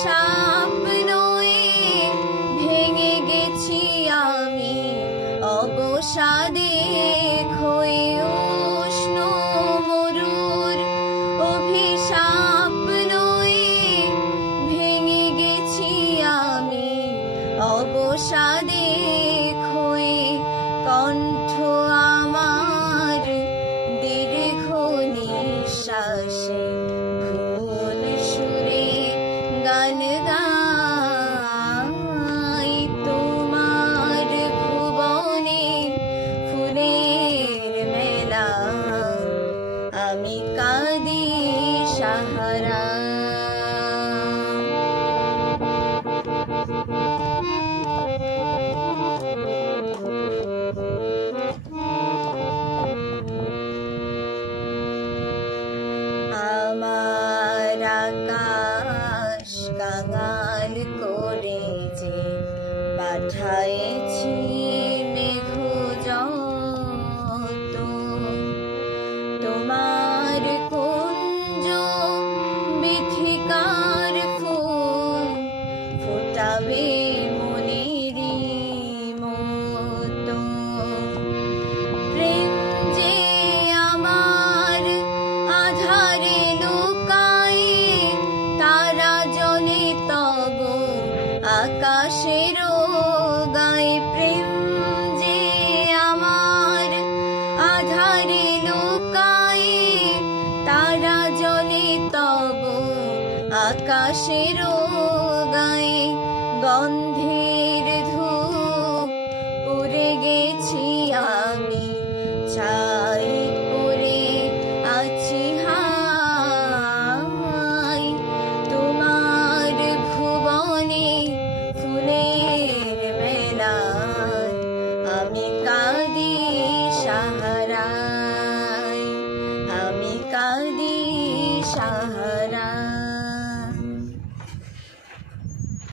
স্বপ্নয়ে ভেঙে গেছি আমি অবসাদে হয়ে উষ্ণ মরুর অভিশাপ নয়ে ভেঙে গেছি আমি অবসাদে হয়ে কণ্ঠ আমার দীর্ঘ নিঃশ্বাসে ভুল সুরে গান গাই তোমার ভুবনে ফুলের মেলা আমি কাঁদি সাহারা আমার আকাশ কাঙাল করে যে পাঠাইছি মেঘ যত তোমার কুঞ্জ বিথিকার ফুল ফোটাবে মনেরই মতো প্রেম যে আমার আধারে লুকায় তারা জলে তব আকাশের গায়ে প্রেম যে আমার আধারে লুকায় তারা জলে তব আকাশের গায়ে গন্ধের ধূপ পুড়ে গেছি আমি